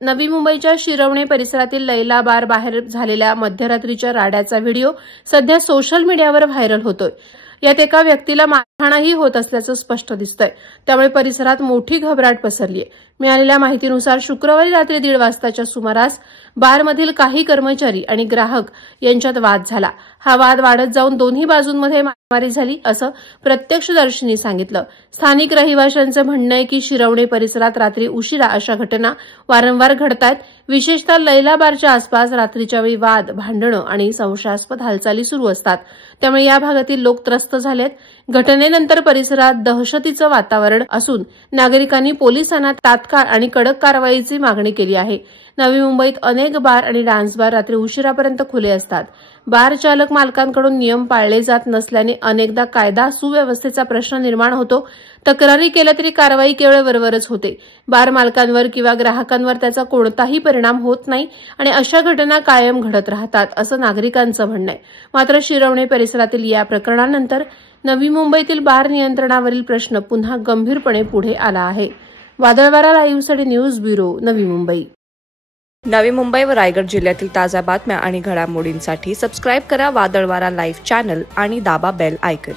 नवी मुंबईच्या शिरवणे परिसरातील लैला बार बाहेर झालेल्या मध्यरात्रीच्या राड्याचा व्हिडिओ सध्या सोशल मीडियावर व्हायरल होतोय। यात एका व्यक्तीला मारहाणही होत असल्याचं स्पष्ट दिसतंय। त्यामुळे परिसरात मोठी घबराट पसरली आहे। मिळालेल्या माहितीनुसार शुक्रवारी रात्री 1:30 वाजताच्या सुमारास बारमधील काही कर्मचारी आणि ग्राहक यांच्यात वाद झाला। हा वाद वाढत जाऊन दोन्ही बाजूंमध्ये मारामारी झाली असं प्रत्यक्षदर्शींनी सांगितलं। स्थानिक रहिवाशांचं म्हणणं आहे की शिरवणे परिसरात रात्री उशिरा अशा घटना वारंवार घडतात। विशेषतः लैला बारच्या आसपास रात्रीच्या वेळी वाद, भांडणं आणि संशयास्पद हालचाली सुरू असतात। त्यामुळे या भागातील लोक त्रस्त झालेत। घटनेनंतर परिसरात दहशतीचं वातावरण असून नागरिकांनी पोलिसांना तात्काळ आणि कडक कारवाईची मागणी केली आहे। नवी मुंबईत अनेक बार आणि डान्स बार रात्री उशिरापर्यंत खुले असतात। बार चालक मालकांकडून नियम पाळले जात नसल्याने अनेकदा कायदा सुव्यवस्थेचा प्रश्न निर्माण होतो। तक्रारी केल्या तरी कारवाई केवळ वरवरच होते। बार मालकांवर किंवा ग्राहकांवर त्याचा कोणताही परिणाम होत नाही आणि अशा घटना कायम घडत राहतात असं नागरिकांचं म्हणणं आहे। मात्र शिरवणे परिसरातील या प्रकरणानंतर नवी मुंबईतील बार नियंत्रणावरील प्रश्न पुन्हा गंभीरपणे पुढे आला आहे। वादळवारा लाईव्हसाठी न्यूज ब्युरो, नवी मुंबई। नवी मुंबई व रायगड जिल्ह्यातील ताज्या बातम्या आणि घडामोडींसाठी सबस्क्राईब करा वादळवारा लाईव्ह चॅनल आणि दाबा बेल आयकॉन।